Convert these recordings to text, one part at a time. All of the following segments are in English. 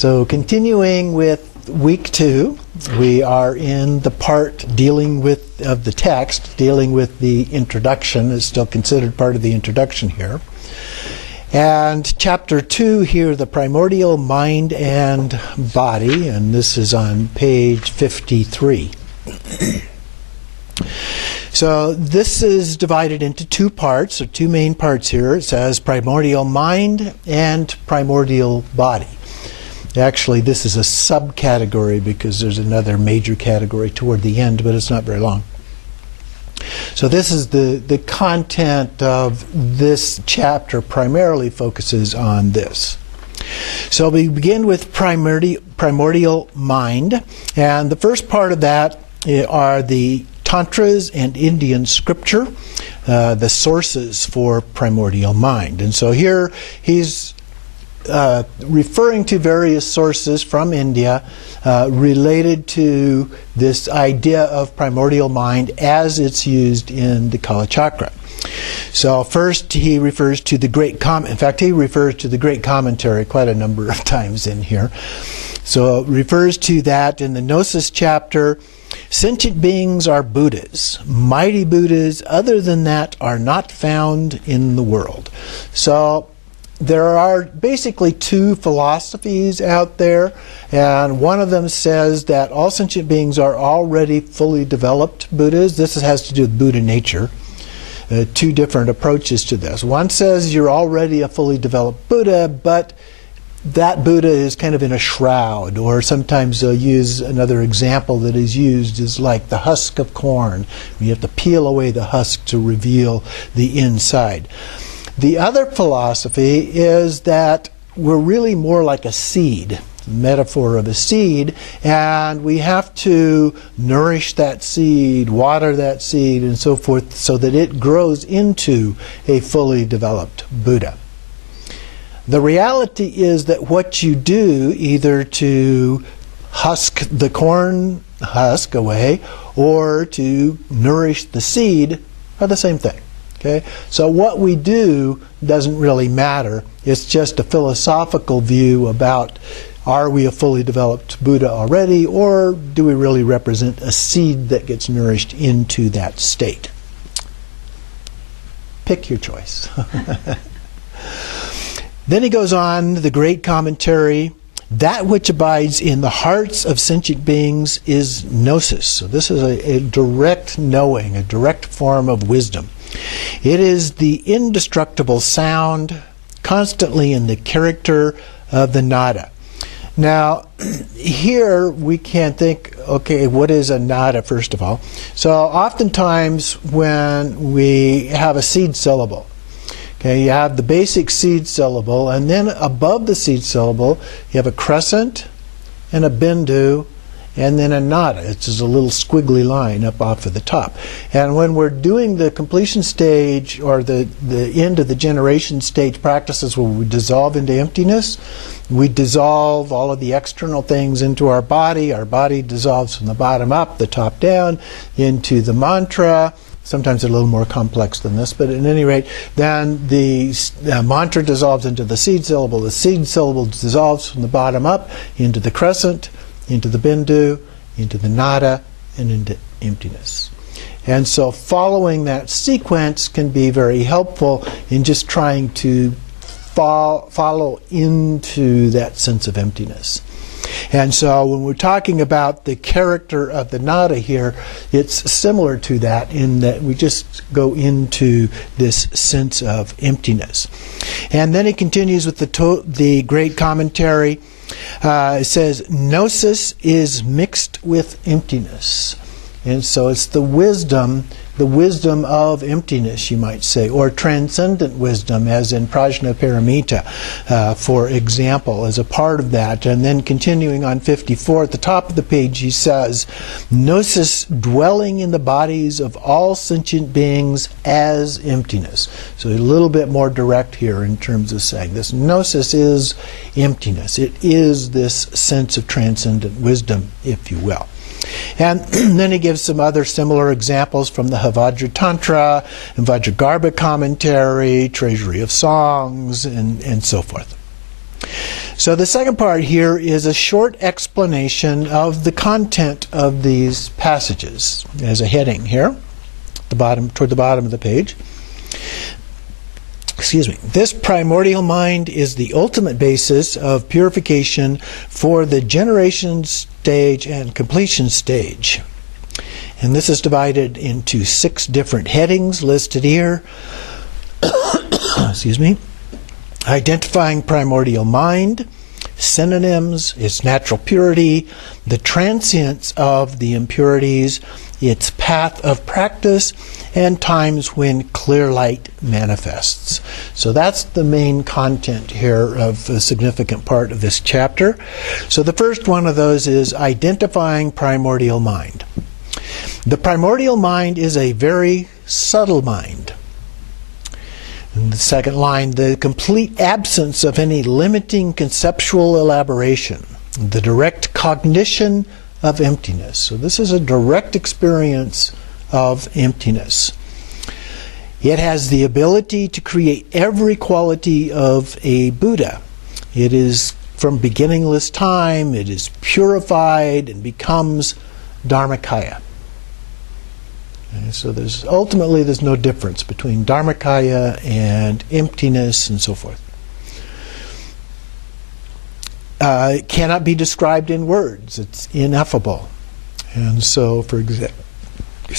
So continuing with week 2, we are in the part dealing with of the text, dealing with the introduction. Is still considered part of the introduction here. And chapter 2 here, the primordial mind and body, and this is on page 53. So this is divided into 2 parts, or 2 main parts here. It says primordial mind and primordial body. Actually, this is a subcategory because there's another major category toward the end, but it's not very long. So this is the content of this chapter primarily focuses on this. So we begin with primordial mind, and the first part of that are the Tantras and Indian scripture, the sources for primordial mind. And so here he's referring to various sources from India related to this idea of primordial mind as it's used in the Kalachakra. So first he refers to the great in fact he refers to the great commentary quite a number of times in here. So it refers to that in the Gnosis chapter. Sentient beings are Buddhas. Mighty Buddhas other than that are not found in the world. So there are basically 2 philosophies out there, and one of them says that all sentient beings are already fully developed Buddhas. This has to do with Buddha nature. 2 different approaches to this. One says you're already a fully developed Buddha, but that Buddha is kind of in a shroud, or sometimes they'll use another example that is used is like the husk of corn. You have to peel away the husk to reveal the inside. The other philosophy is that we're really more like a seed, the metaphor of a seed, and we have to nourish that seed, water that seed, and so forth, so that it grows into a fully developed Buddha. The reality is that what you do, either to husk the corn husk away or to nourish the seed, are the same thing. Okay? So what we do doesn't really matter. It's just a philosophical view about, are we a fully developed Buddha already, or do we really represent a seed that gets nourished into that state? Pick your choice. Then he goes on, the great commentary, that which abides in the hearts of sentient beings is gnosis. So this is a direct knowing, a direct form of wisdom. It is the indestructible sound, constantly in the character of the nada. Now, here we can think, okay, what is a nada, first of all? So oftentimes when we have a seed syllable, okay, you have the basic seed syllable, and then above the seed syllable, you have a crescent and a bindu, and then a nada. It's just a little squiggly line up off of the top. And when we're doing the completion stage, or the end of the generation stage practices where we dissolve into emptiness, we dissolve all of the external things into our body. Our body dissolves from the bottom up, the top down, into the mantra. Sometimes they're a little more complex than this, but at any rate, then the mantra dissolves into the seed syllable. The seed syllable dissolves from the bottom up into the crescent, into the bindu, into the nada, and into emptiness. And so following that sequence can be very helpful in just trying to follow into that sense of emptiness. And so when we're talking about the character of the nada here, it's similar to that in that we just go into this sense of emptiness. And then he continues with the great commentary. It says, gnosis is mixed with emptiness. And so it's the wisdom of emptiness, you might say, or transcendent wisdom, as in Prajnaparamita, for example, as a part of that. And then continuing on 54, at the top of the page, he says, gnosis dwelling in the bodies of all sentient beings as emptiness. So a little bit more direct here in terms of saying this. Gnosis is emptiness. It is this sense of transcendent wisdom, if you will. And then he gives some other similar examples from the Havajra Tantra and Vajragarbha commentary, Treasury of Songs, and so forth. So the second part here is a short explanation of the content of these passages as a heading here, toward the bottom of the page. This primordial mind is the ultimate basis of purification for the generation stage and completion stage. And this is divided into 6 different headings listed here. Identifying primordial mind, synonyms, its natural purity, the transience of the impurities, its path of practice, and times when clear light manifests. So that's the main content here of a significant part of this chapter. So the first one of those is identifying primordial mind. The primordial mind is a very subtle mind. In the second line, the complete absence of any limiting conceptual elaboration, the direct cognition of emptiness. So this is a direct experience of emptiness. It has the ability to create every quality of a Buddha. It is from beginningless time, it is purified and becomes Dharmakaya. Okay, so there's no difference between Dharmakaya and emptiness and so forth. It cannot be described in words. It's ineffable. And so, for example, the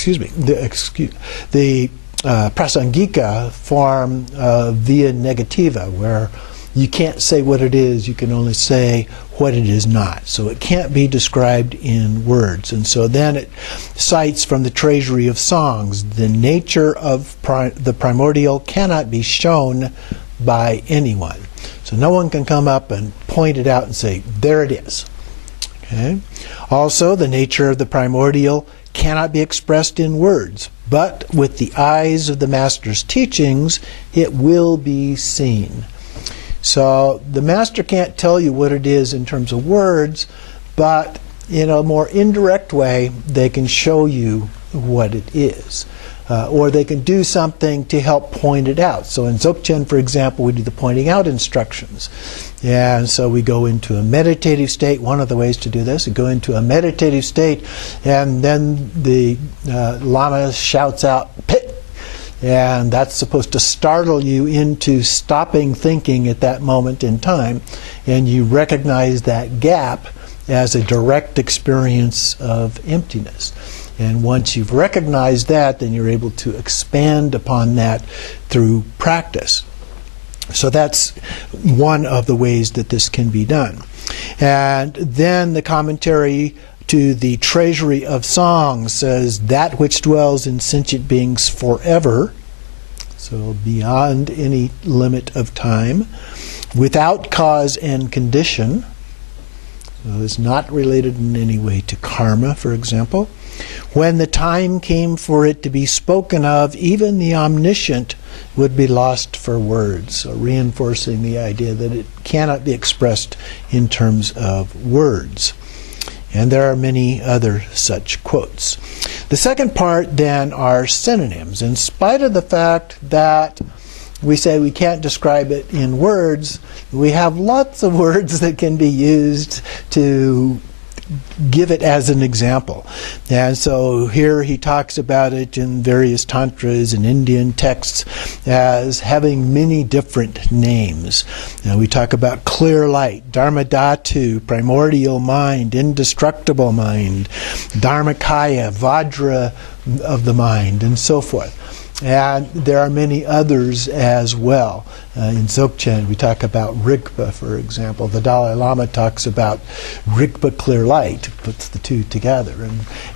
prasangika form via negativa, where you can't say what it is, you can only say what it is not. So it can't be described in words. And so then it cites from the treasury of songs, the nature of the primordial cannot be shown by anyone. So no one can come up and point it out and say, there it is. Okay? Also, the nature of the primordial cannot be expressed in words, but with the eyes of the Master's teachings, it will be seen. So the Master can't tell you what it is in terms of words, but in a more indirect way, they can show you what it is. Or they can do something to help point it out. So in Dzogchen, for example, we do the pointing out instructions. And so we go into a meditative state. One of the ways to do this, we go into a meditative state, and then the Lama shouts out, "Pit!" And that's supposed to startle you into stopping thinking at that moment in time. And you recognize that gap as a direct experience of emptiness. And once you've recognized that, then you're able to expand upon that through practice. So that's one of the ways that this can be done. And then the commentary to the treasury of songs says, that which dwells in sentient beings forever, so beyond any limit of time, without cause and condition, so it's not related in any way to karma, for example. When the time came for it to be spoken of, even the omniscient would be lost for words, so reinforcing the idea that it cannot be expressed in terms of words. And there are many other such quotes. The second part then are synonyms. In spite of the fact that we say we can't describe it in words, we have lots of words that can be used to give it as an example. And so here he talks about it in various tantras and Indian texts as having many different names. Now we talk about clear light, Dharmadhatu, primordial mind, indestructible mind, Dharmakaya, Vajra of the mind, and so forth. And there are many others as well. In Dzogchen, we talk about Rigpa, for example. The Dalai Lama talks about Rigpa clear light, puts the two together.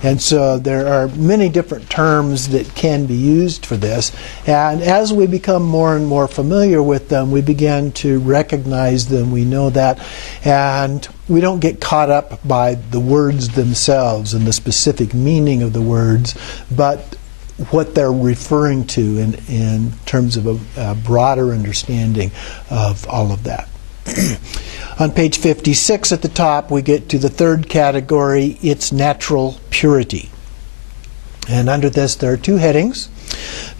And so there are many different terms that can be used for this. And as we become more and more familiar with them, we begin to recognize them. We know that. And we don't get caught up by the words themselves and the specific meaning of the words, but what they're referring to in terms of a broader understanding of all of that. On page 56 at the top, we get to the third category, its natural purity. And under this, there are two headings.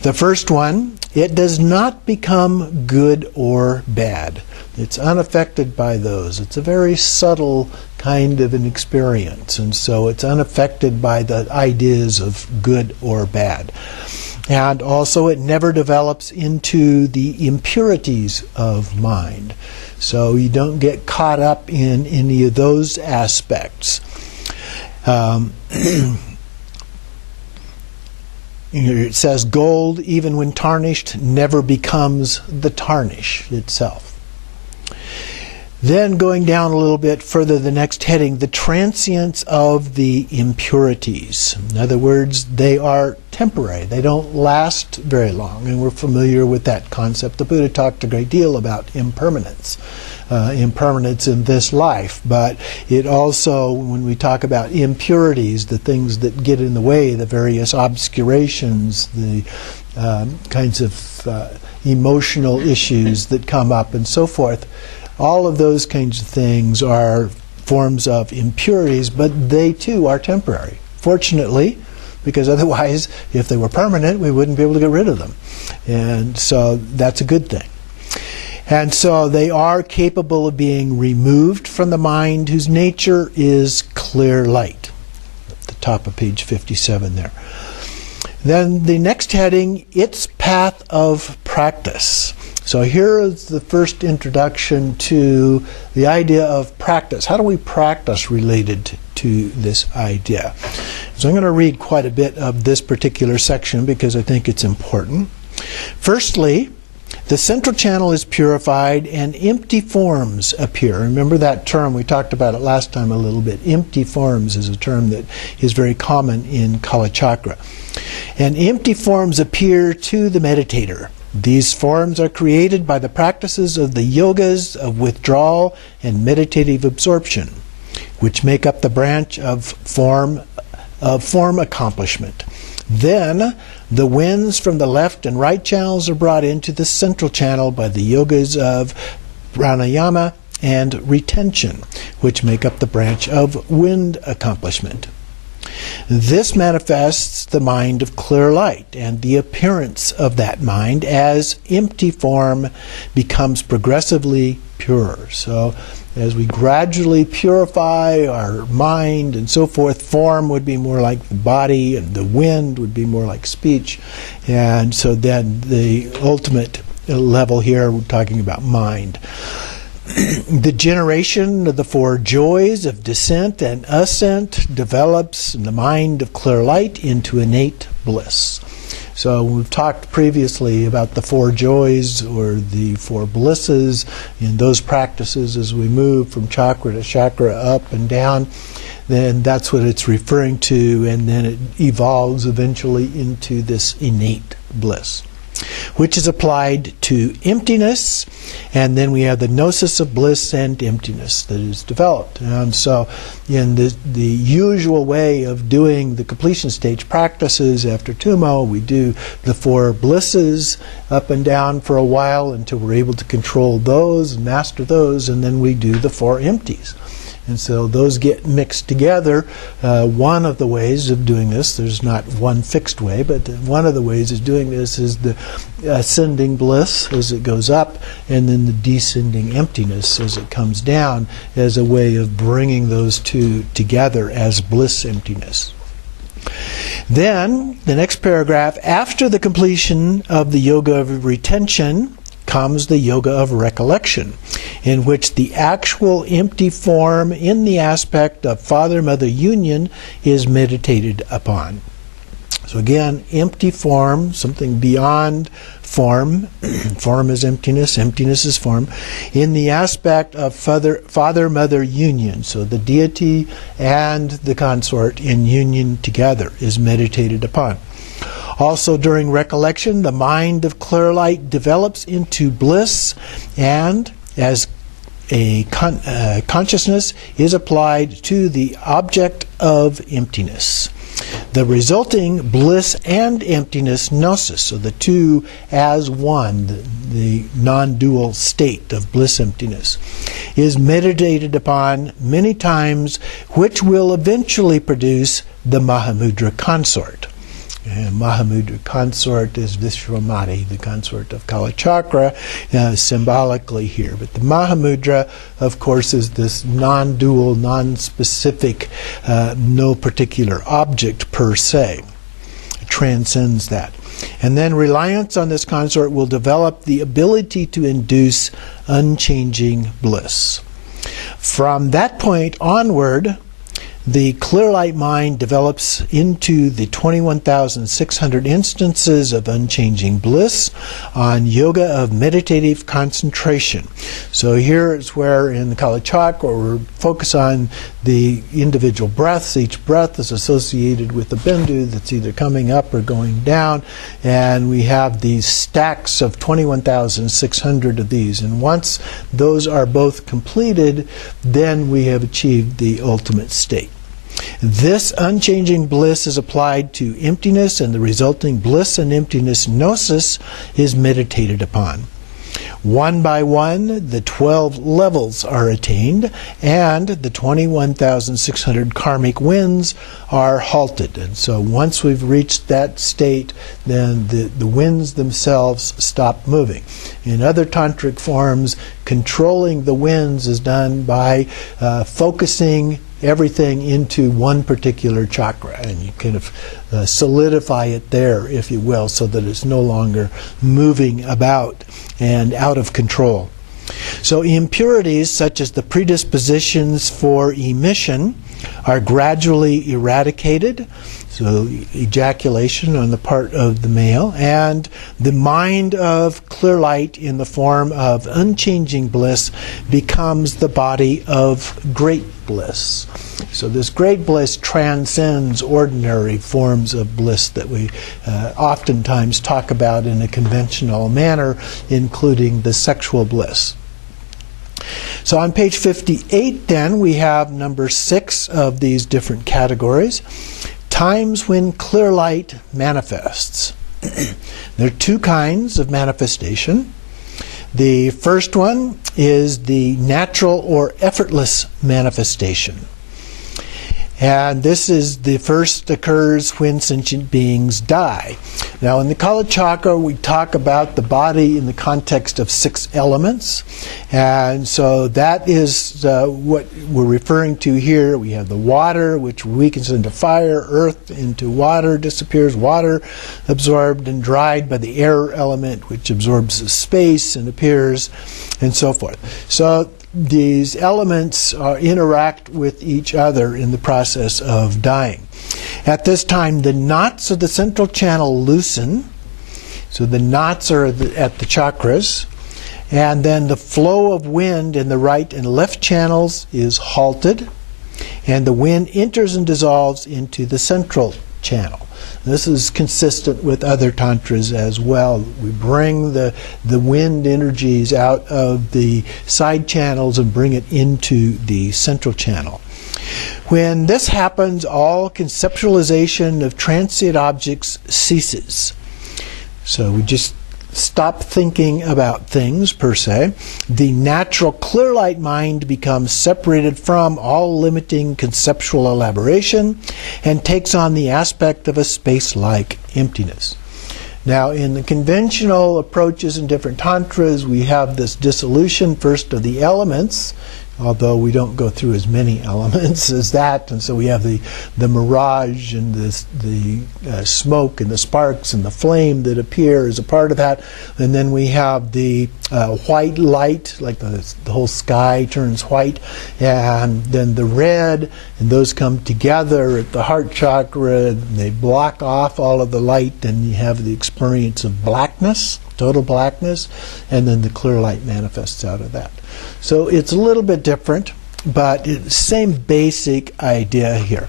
The first one it does not become good or bad. It's unaffected by those. It's a very subtle kind of an experience, and so it's unaffected by the ideas of good or bad. And also it never develops into the impurities of mind. So you don't get caught up in any of those aspects. It says gold, even when tarnished, never becomes the tarnish itself. Then going down a little bit further, the next heading, the transience of the impurities. In other words, they are temporary. They don't last very long, and we're familiar with that concept. The Buddha talked a great deal about impermanence. Impermanence in this life, but it also, when we talk about impurities, the things that get in the way, the various obscurations, the kinds of emotional issues that come up and so forth, all of those kinds of things are forms of impurities, but they too are temporary. Fortunately, because otherwise, if they were permanent, we wouldn't be able to get rid of them. And so that's a good thing. And so they are capable of being removed from the mind, whose nature is clear light. At the top of page 57 there. Then the next heading, its path of practice. So here is the first introduction to the idea of practice. How do we practice related to this idea? So I'm going to read quite a bit of this particular section because I think it's important. Firstly, the central channel is purified and empty forms appear. Remember that term, we talked about it last time a little bit. Empty forms is a term that is very common in Kalachakra. And empty forms appear to the meditator. These forms are created by the practices of the yogas of withdrawal and meditative absorption, which make up the branch of form accomplishment. Then the winds from the left and right channels are brought into the central channel by the yogas of pranayama and retention, which make up the branch of wind accomplishment. This manifests the mind of clear light, and the appearance of that mind as empty form becomes progressively purer. So as we gradually purify our mind and so forth, form would be more like the body and the wind would be more like speech. And so then the ultimate level here, we're talking about mind. The generation of the four joys of descent and ascent develops in the mind of clear light into innate bliss. So we've talked previously about the four joys or the four blisses in those practices as we move from chakra to chakra, up and down. Then that's what it's referring to, and then it evolves eventually into this innate bliss, which is applied to emptiness, and then we have the gnosis of bliss and emptiness that is developed. And so in the usual way of doing the completion stage practices after Tumo, we do the four blisses up and down for a while until we're able to control those and master those, and then we do the four empties. And so those get mixed together. One of the ways of doing this, there's not one fixed way, but one of the ways of doing this is the ascending bliss as it goes up, and then the descending emptiness as it comes down, as a way of bringing those two together as bliss emptiness. Then, the next paragraph, after the completion of the yoga of retention, comes the yoga of recollection, in which the actual empty form in the aspect of father-mother union is meditated upon. So again, empty form, something beyond form. Form is emptiness, emptiness is form. In the aspect of father-mother union, so the deity and the consort in union together is meditated upon. Also during recollection, the mind of clear light develops into bliss, and as a consciousness is applied to the object of emptiness. The resulting bliss and emptiness gnosis, so the two as one, the non-dual state of bliss emptiness, is meditated upon many times, which will eventually produce the Mahamudra consort. And Mahamudra consort is Vishwamati, the consort of Kalachakra, symbolically here. But the Mahamudra, of course, is this non-dual, non-specific, no particular object per se. It transcends that. And then reliance on this consort will develop the ability to induce unchanging bliss. From that point onward, the clear light mind develops into the 21,600 instances of unchanging bliss on yoga of meditative concentration. So here is where in the Kalachakra we focus on the individual breaths. Each breath is associated with a bindu that's either coming up or going down, and we have these stacks of 21,600 of these. And once those are both completed, then we have achieved the ultimate state. This unchanging bliss is applied to emptiness, and the resulting bliss and emptiness gnosis is meditated upon. One by one, the 12 levels are attained, and the 21,600 karmic winds are halted. And so once we've reached that state, then the winds themselves stop moving. In other tantric forms, controlling the winds is done by focusing everything into one particular chakra, and you kind of solidify it there, if you will, so that it's no longer moving about and out of control. So impurities such as the predispositions for emission are gradually eradicated, so ejaculation on the part of the male, and the mind of clear light in the form of unchanging bliss becomes the body of great bliss. So this great bliss transcends ordinary forms of bliss that we oftentimes talk about in a conventional manner, including the sexual bliss. So on page 58 then, we have number 6 of these different categories. Times when clear light manifests. There are 2 kinds of manifestation. The first one is the natural or effortless manifestation. And this is the first occurs when sentient beings die. Now in the Kalachakra we talk about the body in the context of 6 elements. And so that is what we're referring to here. We have the water, which weakens into fire, earth into water, disappears, water absorbed and dried by the air element, which absorbs the space and appears, and so forth. So these elements interact with each other in the process of dying. At this time, the knots of the central channel loosen. So the knots are at the chakras. And then the flow of wind in the right and left channels is halted. And the wind enters and dissolves into the central channel. This is consistent with other tantras as well. We bring the wind energies out of the side channels and bring it into the central channel. When this happens, all conceptualization of transient objects ceases. So we just stop thinking about things per se. The natural clear light mind becomes separated from all limiting conceptual elaboration and takes on the aspect of a space-like emptiness. Now in the conventional approaches in different tantras, we have this dissolution first of the elements, although we don't go through as many elements as that, and so we have the mirage and the smoke and the sparks and the flame that appear as a part of that, and then we have the white light, like the whole sky turns white, and then the red, and those come together at the heart chakra, and they block off all of the light, and you have the experience of blackness, total blackness, and then the clear light manifests out of that. So it's a little bit different, but it's the same basic idea here.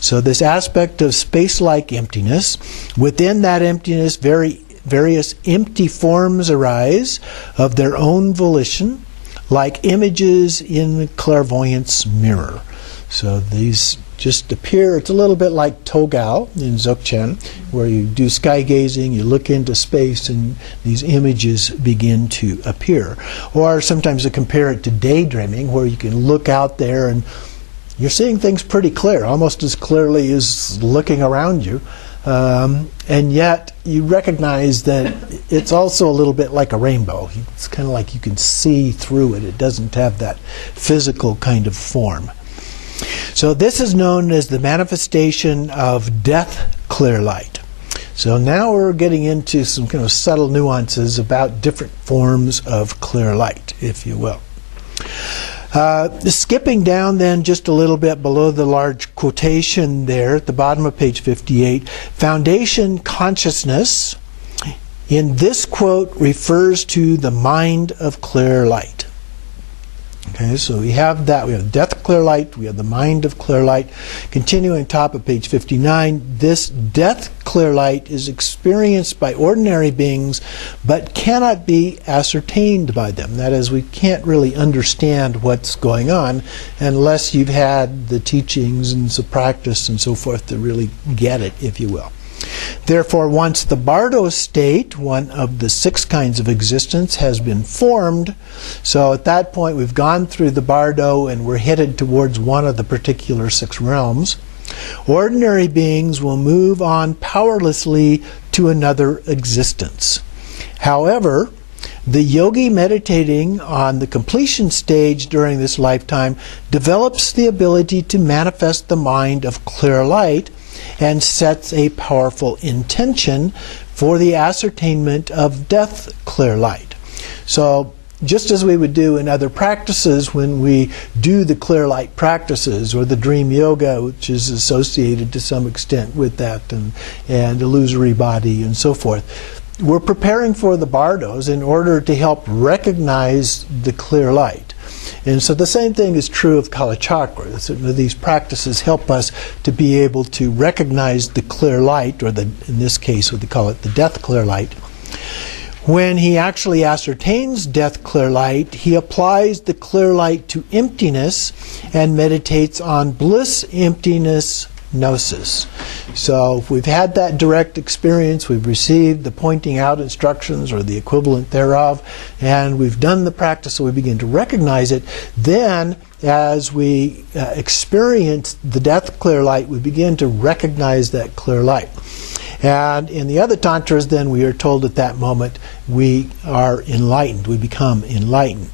So this aspect of space-like emptiness, within that emptiness various empty forms arise of their own volition, like images in the clairvoyance mirror. So these just appear. It's a little bit like Togao in Dzogchen, where you do sky gazing, you look into space, and these images begin to appear. Or sometimes I compare it to daydreaming, where you can look out there and you're seeing things pretty clear, almost as clearly as looking around you. and yet you recognize that it's also a little bit like a rainbow. It's kind of like you can see through it. It doesn't have that physical kind of form. So this is known as the manifestation of death clear light. So now we're getting into some kind of subtle nuances about different forms of clear light, if you will. Skipping down then just a little bit below the large quotation there at the bottom of page 58, foundation consciousness in this quote refers to the mind of clear light. Okay, so we have that. We have death clear light. We have the mind of clear light. Continuing top of page 59, this death clear light is experienced by ordinary beings but cannot be ascertained by them. That is, we can't really understand what's going on unless you've had the teachings and the practice and so forth to really get it, if you will. Therefore, once the Bardo state, one of the 6 kinds of existence, has been formed, so at that point we've gone through the Bardo and we're headed towards one of the particular 6 realms, ordinary beings will move on powerlessly to another existence. However, the yogi meditating on the completion stage during this lifetime develops the ability to manifest the mind of clear light and sets a powerful intention for the ascertainment of death clear light. So just as we would do in other practices when we do the clear light practices or the dream yoga, which is associated to some extent with that, and illusory body and so forth, we're preparing for the Bardos in order to help recognize the clear light. And so the same thing is true of Kalachakra. Certainly these practices help us to be able to recognize the clear light, or in this case we call it the death clear light. When he actually ascertains death clear light, he applies the clear light to emptiness and meditates on bliss, emptiness, gnosis. So if we've had that direct experience, we've received the pointing out instructions or the equivalent thereof, and we've done the practice so we begin to recognize it, then as we experience the death clear light, we begin to recognize that clear light. And in the other tantras, then we are told at that moment we are enlightened, we become enlightened.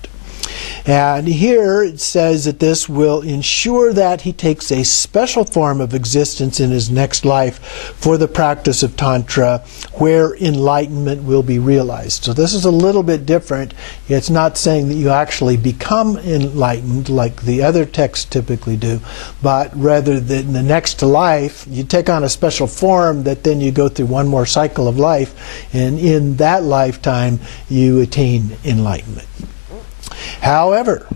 And here it says that this will ensure that he takes a special form of existence in his next life for the practice of Tantra, where enlightenment will be realized. So this is a little bit different. It's not saying that you actually become enlightened like the other texts typically do, but rather that in the next life you take on a special form that then you go through one more cycle of life, and in that lifetime you attain enlightenment. However,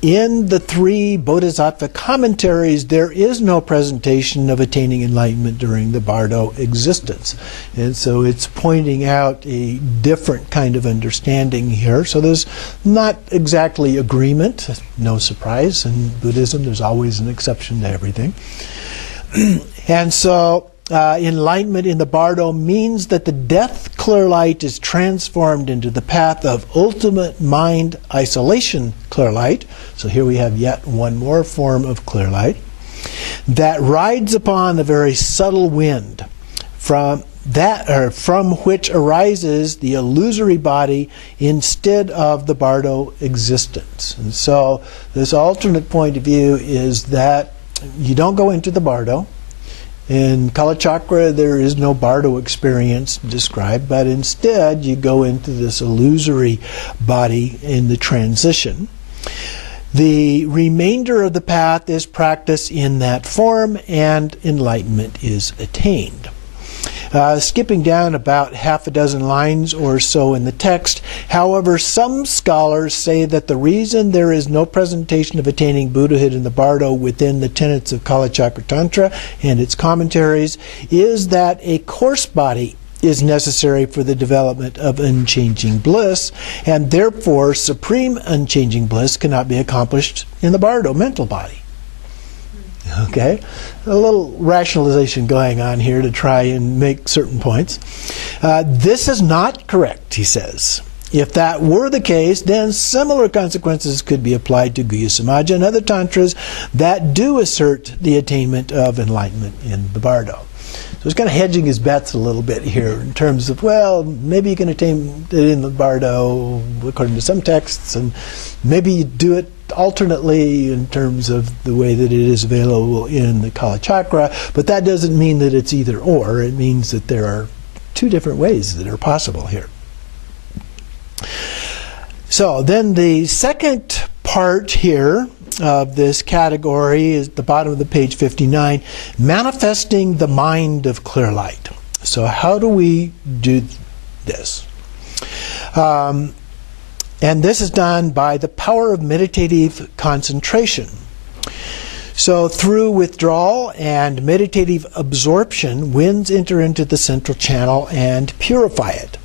in the 3 Bodhisattva commentaries, there is no presentation of attaining enlightenment during the Bardo existence. And so it's pointing out a different kind of understanding here. So there's not exactly agreement. No surprise. In Buddhism, there's always an exception to everything. And so enlightenment in the Bardo means that the death clear light is transformed into the path of ultimate mind isolation clear light. So here we have yet one more form of clear light that rides upon a very subtle wind from which arises the illusory body instead of the Bardo existence. And so this alternate point of view is that you don't go into the Bardo. In Kalachakra, there is no Bardo experience described, but instead you go into this illusory body in the transition. The remainder of the path is practiced in that form, and enlightenment is attained. Skipping down about half a dozen lines or so in the text, however, some scholars say that the reason there is no presentation of attaining Buddhahood in the Bardo within the tenets of Kalachakra Tantra and its commentaries is that a coarse body is necessary for the development of unchanging bliss, and therefore supreme unchanging bliss cannot be accomplished in the Bardo mental body. Okay, a little rationalization going on here to try and make certain points. This is not correct, he says. If that were the case, then similar consequences could be applied to Guhya Samaja and other tantras that do assert the attainment of enlightenment in the Bardo. So he's kind of hedging his bets a little bit here in terms of, well, maybe you can attain it in the bardo according to some texts, and maybe you do it alternately in terms of the way that it is available in the Kalachakra, but that doesn't mean that it's either or. It means that there are two different ways that are possible here. So then the second part here of this category is at the bottom of the page 59, manifesting the mind of clear light. So how do we do this? And this is done by the power of meditative concentration. So through withdrawal and meditative absorption, winds enter into the central channel and purify it.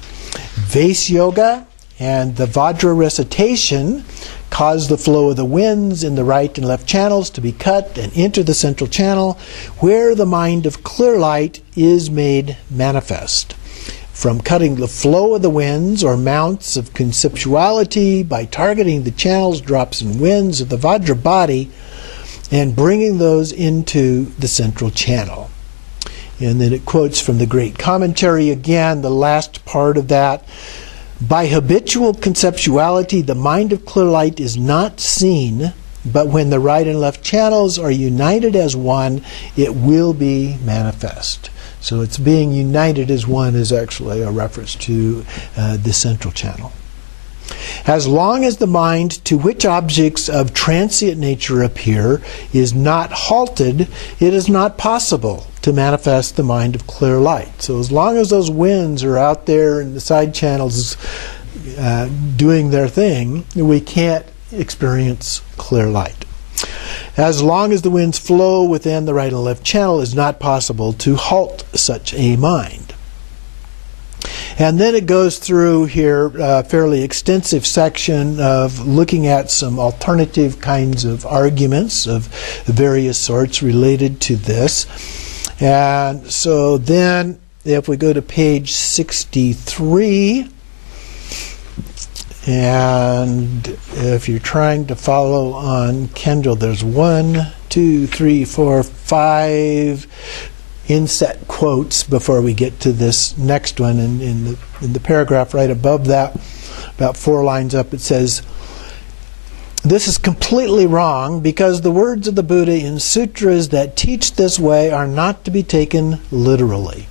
Vase yoga and the Vajra recitation cause the flow of the winds in the right and left channels to be cut and enter the central channel, where the mind of clear light is made manifest. From cutting the flow of the winds or mounts of conceptuality by targeting the channels, drops, and winds of the Vajra body and bringing those into the central channel. And then it quotes from the great commentary again, the last part of that. By habitual conceptuality, the mind of clear light is not seen, but when the right and left channels are united as one, it will be manifest. So it's being united as one is actually a reference to the central channel. As long as the mind to which objects of transient nature appear is not halted, it is not possible to manifest the mind of clear light. So as long as those winds are out there in the side channels doing their thing, we can't experience clear light. As long as the winds flow within the right and left channel, it is not possible to halt such a mind. And then it goes through here a fairly extensive section of looking at some alternative kinds of arguments of various sorts related to this. And so then if we go to page 63, and if you're trying to follow on Kendall, there's 1, 2, 3, 4, 5 inset quotes before we get to this next one. And in the paragraph right above that, about 4 lines up, it says, "This is completely wrong because the words of the Buddha in sutras that teach this way are not to be taken literally."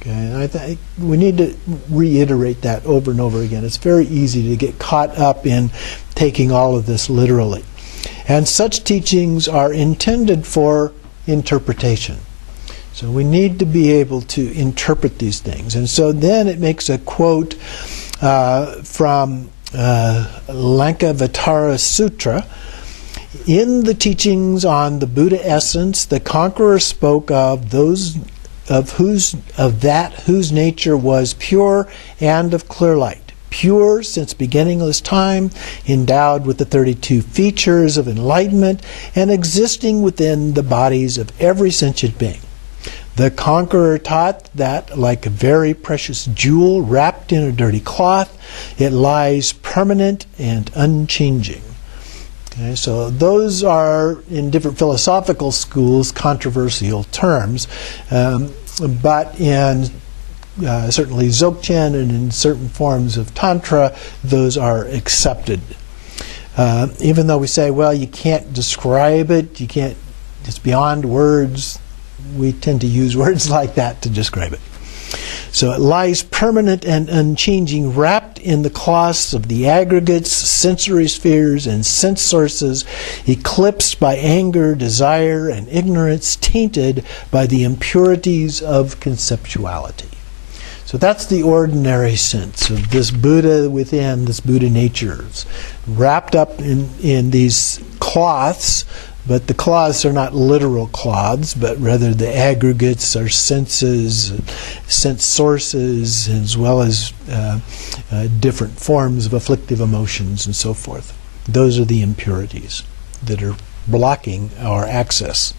Okay, and I think we need to reiterate that over and over again. It's very easy to get caught up in taking all of this literally. And such teachings are intended for interpretation. So we need to be able to interpret these things. And so then it makes a quote from Lankavatara Sutra. In the teachings on the Buddha essence, the conqueror spoke of those whose nature was pure and of clear light, pure since beginningless time, endowed with the 32 features of enlightenment, and existing within the bodies of every sentient being. The conqueror taught that, like a very precious jewel wrapped in a dirty cloth, it lies permanent and unchanging. Okay, so those are, in different philosophical schools, controversial terms, but in certainly Dzogchen and in certain forms of Tantra, those are accepted. Even though we say, well, you can't describe it, it's beyond words, we tend to use words like that to describe it. So it lies permanent and unchanging, wrapped in the cloths of the aggregates, sensory spheres, and sense sources, eclipsed by anger, desire, and ignorance, tainted by the impurities of conceptuality. So that's the ordinary sense of this Buddha within, this Buddha nature. It's wrapped up in these cloths. But the cloths are not literal cloths, but rather the aggregates are senses, sense sources, as well as different forms of afflictive emotions and so forth. Those are the impurities that are blocking our access.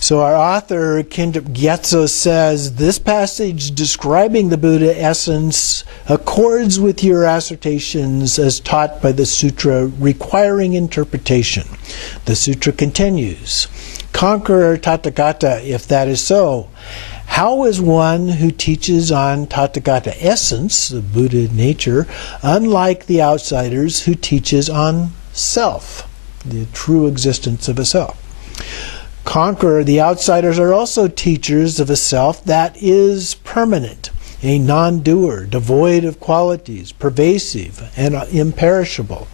So our author, Kendrick Gyatso, says, this passage describing the Buddha essence accords with your assertions as taught by the sutra requiring interpretation. The sutra continues, Conqueror Tathagata, if that is so, how is one who teaches on Tathagata essence, the Buddha nature, unlike the outsiders who teaches on self, the true existence of a self? Conqueror, the outsiders are also teachers of a self that is permanent, a non-doer, devoid of qualities, pervasive and imperishable.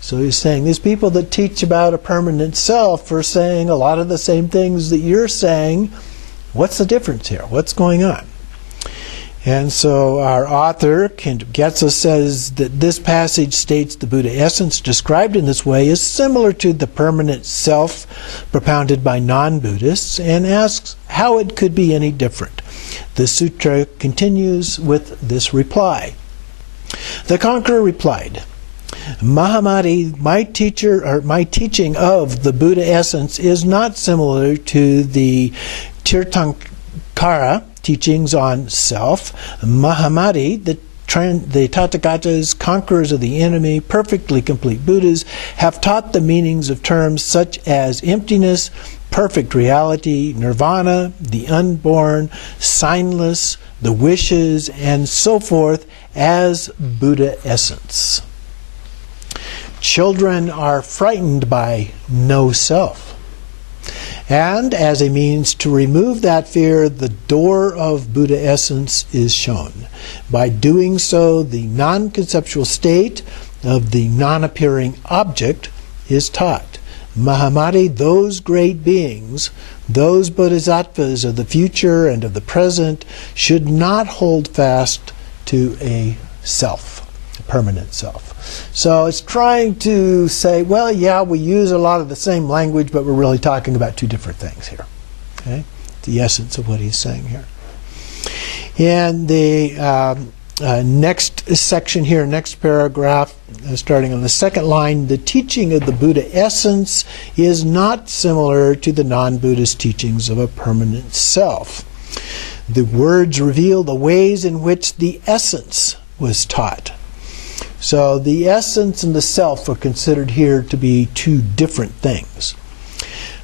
So he's saying these people that teach about a permanent self are saying a lot of the same things that you're saying. What's the difference here? What's going on? And so our author, Getza, says that this passage states the Buddha essence described in this way is similar to the permanent self propounded by non-Buddhists, and asks how it could be any different. The sutra continues with this reply. The conqueror replied, Mahamati, my teaching of the Buddha essence is not similar to the Tirthankara teachings on self. Mahamati, the Tathagatas, conquerors of the enemy, perfectly complete Buddhas, have taught the meanings of terms such as emptiness, perfect reality, nirvana, the unborn, signless, the wishes, and so forth as Buddha essence. Children are frightened by no self. And as a means to remove that fear, the door of Buddha essence is shown. By doing so, the non-conceptual state of the non-appearing object is taught. Mahamati, those great beings, those bodhisattvas of the future and of the present, should not hold fast to a self, a permanent self. So it's trying to say, well, yeah, we use a lot of the same language, but we're really talking about two different things here. Okay? The essence of what he's saying here. And the next section here, next paragraph, starting on the second line, the teaching of the Buddha essence is not similar to the non-Buddhist teachings of a permanent self. The words reveal the ways in which the essence was taught. So the essence and the self are considered here to be two different things.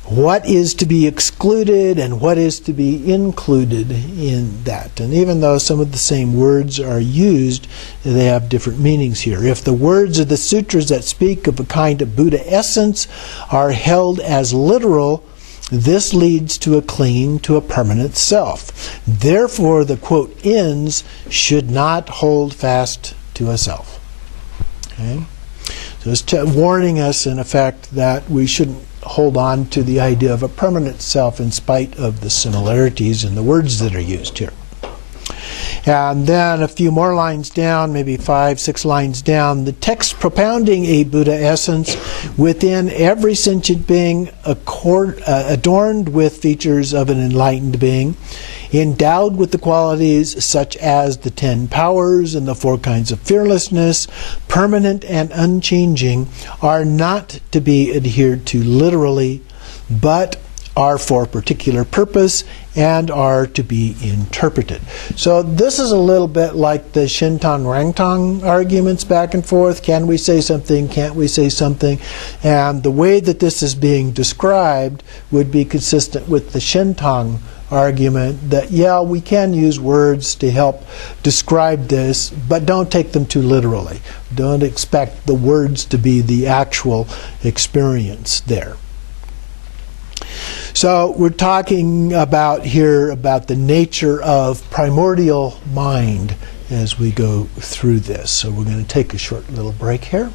What is to be excluded and what is to be included in that. And even though some of the same words are used, they have different meanings here. If the words of the sutras that speak of a kind of Buddha essence are held as literal, this leads to a clinging to a permanent self. Therefore, the quote ends, should not hold fast to a self. Okay? So it's warning us, in effect, that we shouldn't hold on to the idea of a permanent self in spite of the similarities in the words that are used here. And then a few more lines down, maybe 5, 6 lines down, the text propounding a Buddha essence within every sentient being adorned with features of an enlightened being, endowed with the qualities such as the 10 powers and the 4 kinds of fearlessness, permanent and unchanging, are not to be adhered to literally, but are for particular purpose and are to be interpreted. So this is a little bit like the Shinton Rangtong arguments back and forth. Can we say something? Can't we say something? And the way that this is being described would be consistent with the Shinton argument that, yeah, we can use words to help describe this, but don't take them too literally. Don't expect the words to be the actual experience there. So we're talking about here about the nature of primordial mind as we go through this. So we're going to take a short little break here.